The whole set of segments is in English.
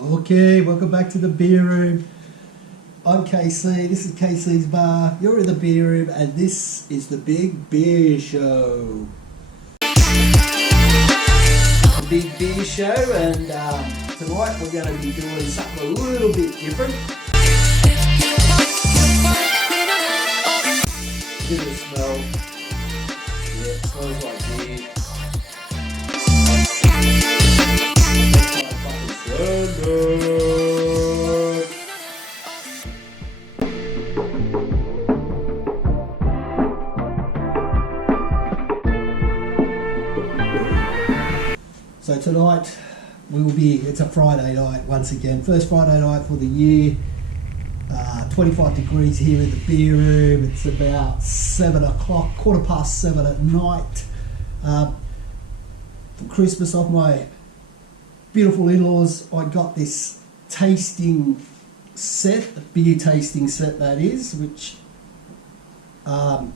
Okay, welcome back to the beer room. I'm KC, this is KC's bar, you're in the beer room, and this is the Big Beer Show. The Big Beer Show, and tonight we're going to be doing something a little bit different. Give it a smell. Yeah, it smells like beer. So tonight it's a Friday night once again, first Friday night for the year, 25 degrees here in the beer room. It's about 7 o'clock, 7:15 at night. For Christmas off my beautiful in-laws, I got this tasting set, a beer tasting set that is, which I've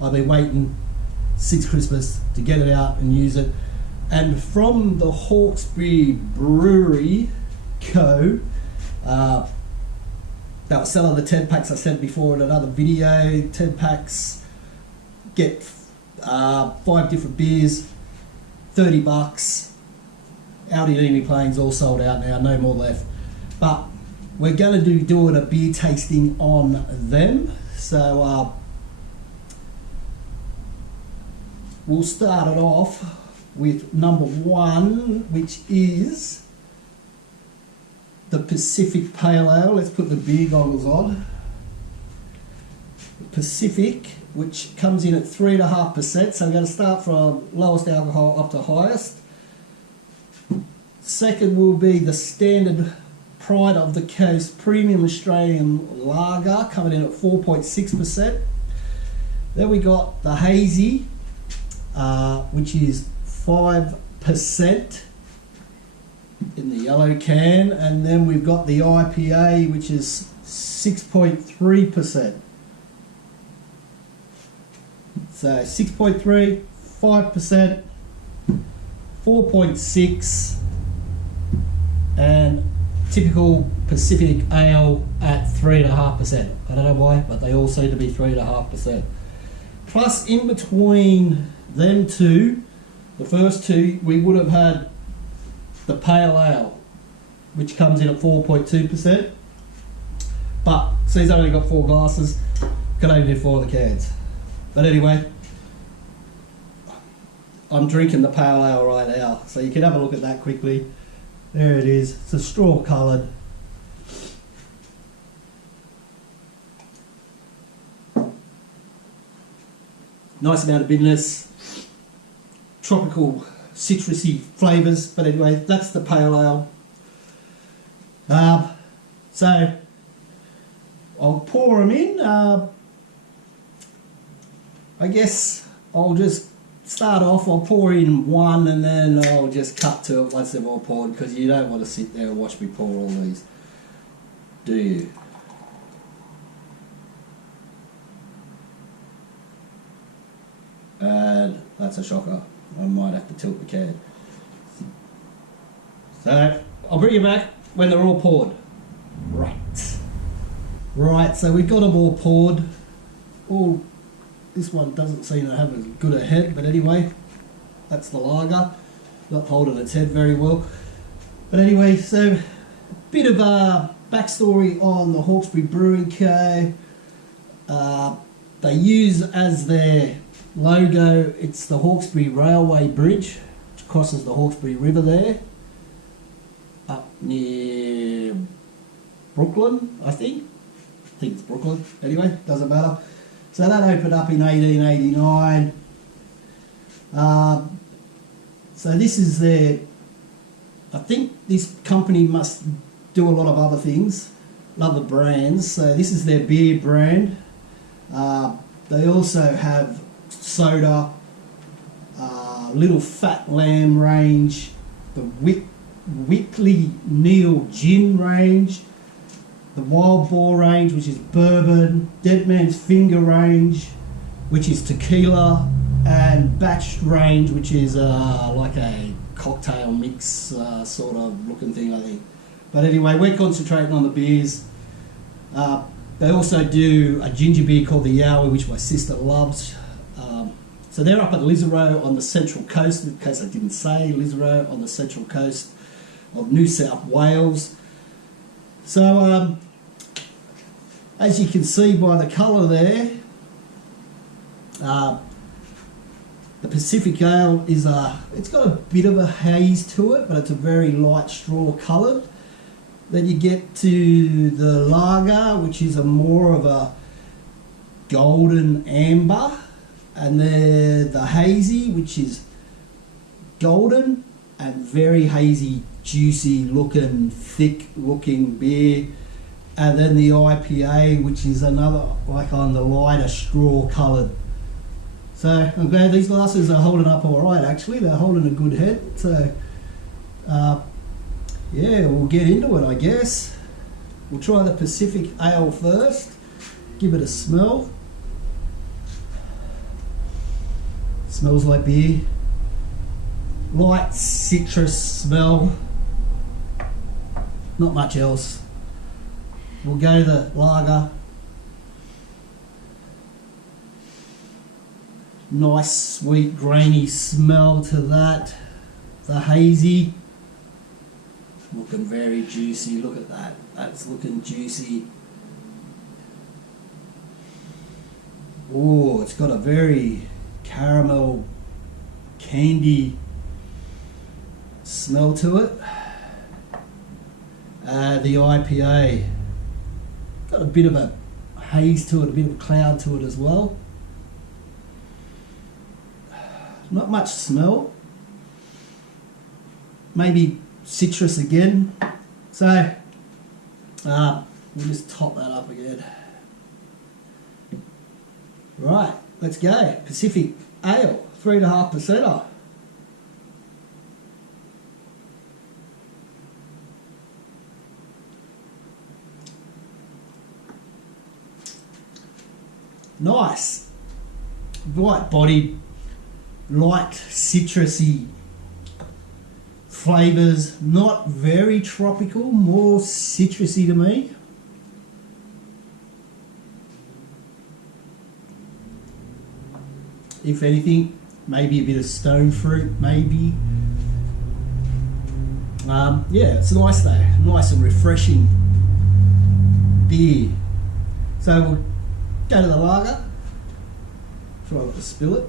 been waiting since Christmas to get it out and use it. And from the Hawkesbury Brewery Co. They were selling the 10 packs I said before in another video. 10 packs, get 5 different beers, $30. Out in Ely Plains, all sold out now, no more left. But we're going to be doing a beer tasting on them. So we'll start it off with number 1, which is the Pacific Pale Ale. Let's put the beer goggles on. Pacific, which comes in at 3.5%. So I'm going to start from lowest alcohol up to highest. Second will be the Standard Pride of the Coast Premium Australian Lager, coming in at 4.6%. Then we got the Hazy, which is 5% in the yellow can. And then we've got the IPA, which is 6.3%. So 6.3, 5%, 4.6%. And typical Pacific Ale at 3.5%. I don't know why, but they all seem to be 3.5%. Plus, in between them two, the first two, we would have had the Pale Ale, which comes in at 4.2%. But, so he's only got 4 glasses, can only do 4 of the cans. But anyway, I'm drinking the Pale Ale right now, so you can have a look at that quickly. There it is. It's a straw coloured. Nice amount of bitterness. Tropical citrusy flavours. But anyway, that's the Pale Ale. So I'll pour them in. I guess I'll just start off, I'll pour in 1 and then I'll just cut to it once they've all poured, because you don't want to sit there and watch me pour all these, do you? And that's a shocker. I might have to tilt the can. So I'll bring you back when they're all poured. Right, so we've got them all poured. This one doesn't seem to have as good a head, but anyway, that's the lager. Not holding its head very well. But anyway, so a bit of a backstory on the Hawkesbury Brewing Co. They use as their logo, it's the Hawkesbury Railway Bridge, which crosses the Hawkesbury River there, up near Brooklyn, I think. I think it's Brooklyn. Anyway, doesn't matter. So that opened up in 1889. So this is their, I think this company must do a lot of other things, other brands. So this is their beer brand. They also have soda, Little Fat Lamb range, the Whitley Neal Gin range, the Wild Boar range, which is bourbon, Dead Man's Finger range, which is tequila, and Batch range, which is like a cocktail mix sort of looking thing, I think. But anyway, we're concentrating on the beers. They also do a ginger beer called the Yowie, which my sister loves. So they're up at Lisarow on the central coast, in case I didn't say, Lisarow on the central coast of New South Wales. So as you can see by the colour there, the Pacific Ale is it's got a bit of a haze to it, but it's a very light straw coloured. Then you get to the lager, which is a more of a golden amber, and then the hazy, which is golden and very hazy, juicy looking, thick looking beer, and then the IPA, which is another like on the lighter straw coloured. So I'm glad these glasses are holding up all right. Actually, they're holding a good head. So yeah, we'll get into it, I guess. We'll try the Pacific Ale first. Give it a smell. Smells like beer. Light citrus smell. Not much else. We'll go the lager. Nice, sweet, grainy smell to that. The hazy. Looking very juicy. Look at that. That's looking juicy. Oh, it's got a very caramel candy smell to it. The IPA got a bit of a haze to it, a bit of a cloud to it as well. Not much smell. Maybe citrus again. So we'll just top that up again. Right, let's go. Pacific Ale, 3.5%. Nice, light bodied, light citrusy flavours, not very tropical, more citrusy to me. If anything, maybe a bit of stone fruit, maybe. Yeah, it's nice though, nice and refreshing beer. So we'll go to the lager, try not to spill it.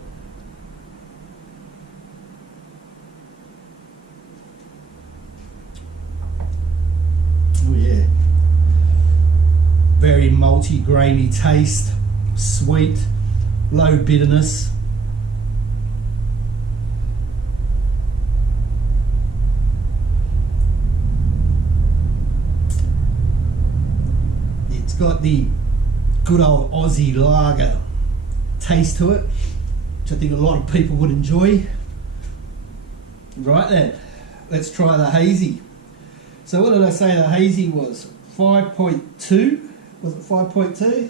Oh yeah, very malty, grainy taste, sweet, low bitterness. It's got the good old Aussie lager taste to it, which I think a lot of people would enjoy. Right then, let's try the hazy. So what did I say the hazy was? 5.2? Was it 5.2?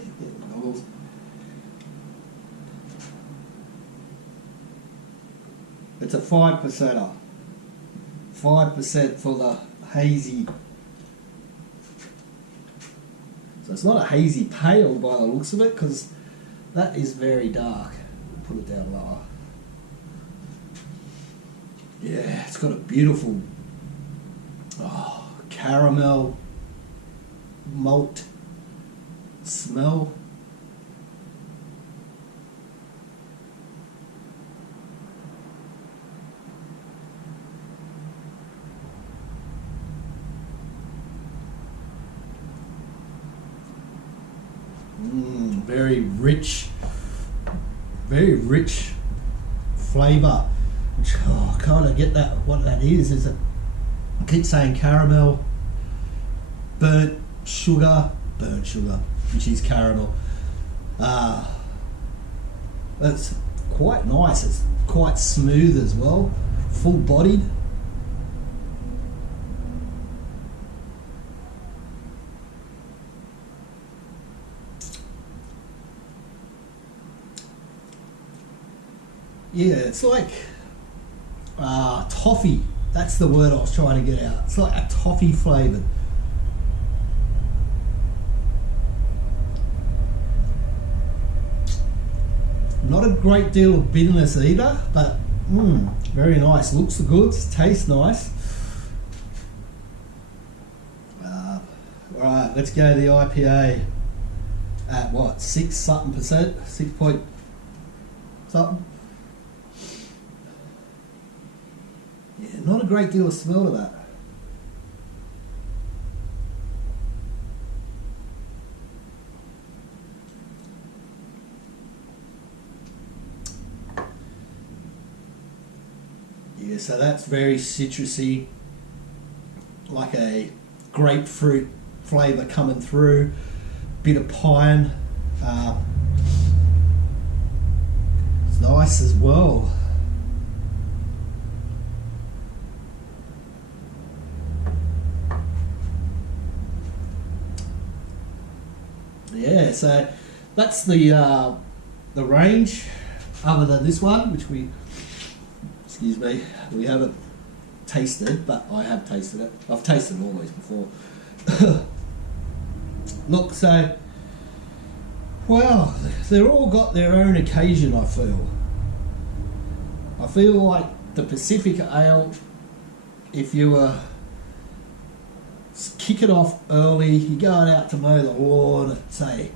Yeah, it's a 5%er. 5% for the hazy. So it's not a hazy pale by the looks of it, because that is very dark. Put it down lower. Yeah, it's got a beautiful caramel malt smell. Very rich flavour. Which I kind of get that. What that is I keep saying caramel, burnt sugar, which is caramel. That's quite nice. It's quite smooth as well, full bodied. Yeah, it's like toffee That's the word I was trying to get out. It's like a toffee flavoured. Not a great deal of bitterness either, but very nice. Looks good, tastes nice. Alright, let's go to the IPA at what, 6 something percent? 6 point something? Yeah, not a great deal of smell to that. Yeah, so that's very citrusy, like a grapefruit flavour coming through, bit of pine. It's nice as well. Yeah, so that's the range, other than this one, which we haven't tasted, but I have tasted it. I've tasted all these before. Look, so, wow, they're all got their own occasion, I feel. I feel like the Pacific Ale, if you were kick it off early, you're going out to mow the lawn at, say,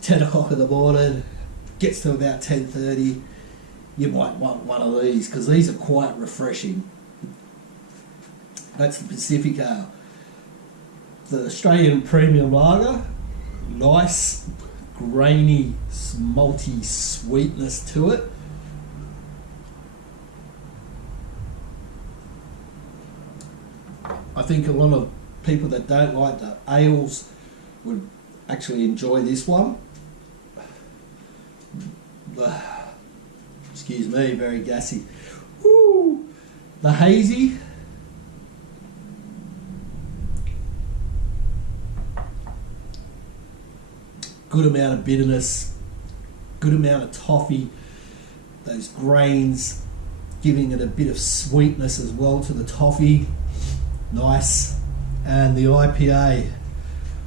10 o'clock in the morning, gets to about 10:30, you might want one of these, because these are quite refreshing. That's the Pacific Ale. The Australian Premium Lager, nice, grainy, malty sweetness to it. I think a lot of people that don't like the ales would actually enjoy this one. Excuse me, very gassy. Woo! The Hazy. Good amount of bitterness, good amount of toffee, those grains giving it a bit of sweetness as well to the toffee. Nice. And the IPA.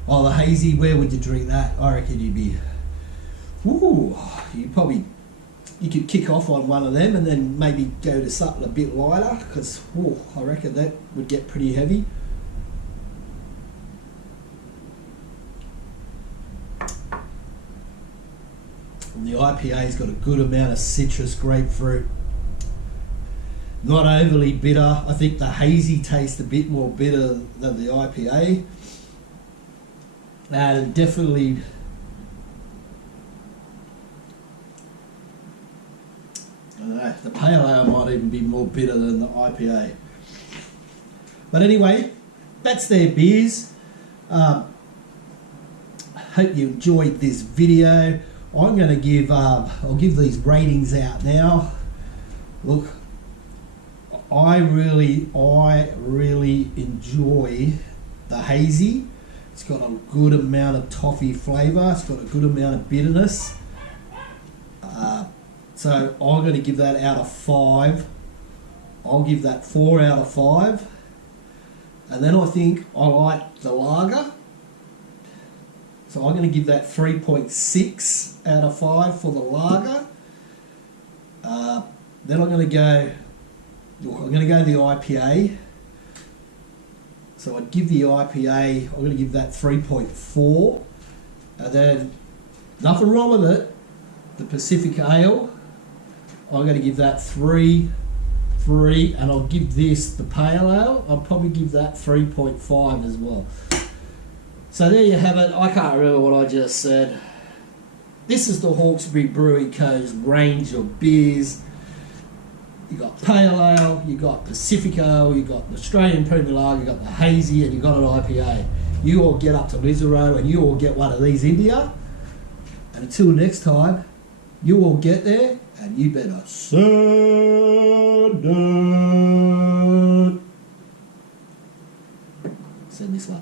Oh, the Hazy, where would you drink that? I reckon you'd be, you could kick off on one of them and then maybe go to something a bit lighter, because I reckon that would get pretty heavy. And the IPA's got a good amount of citrus, grapefruit. Not overly bitter. I think the Hazy tastes a bit more bitter than the IPA. And definitely, I don't know, the Pale Ale might even be more bitter than the IPA. But anyway, that's their beers. Hope you enjoyed this video. I'm going to give, I'll give these ratings out now. Look, I really enjoy the Hazy. It's got a good amount of toffee flavour. It's got a good amount of bitterness. So I'm going to give that out of 5. I'll give that 4 out of 5. And then I think I like the lager. So I'm going to give that 3.6 out of 5 for the lager. Then I'm going to go the IPA. So I'd give the IPA, I'm going to give that 3.4. And then, nothing wrong with it, the Pacific Ale, I'm going to give that 3, and I'll give this, the Pale Ale, I'll probably give that 3.5 as well. So there you have it. I can't remember what I just said. This is the Hawkesbury Brewing Co.'s range of beers. You got Pale Ale, you got Pacific Ale, you got the Australian Premium Lager, you got the Hazy, and you got an IPA. You all get up to Lisero and you all get one of these in here. And until next time, you all get there and you better send it. Send this one.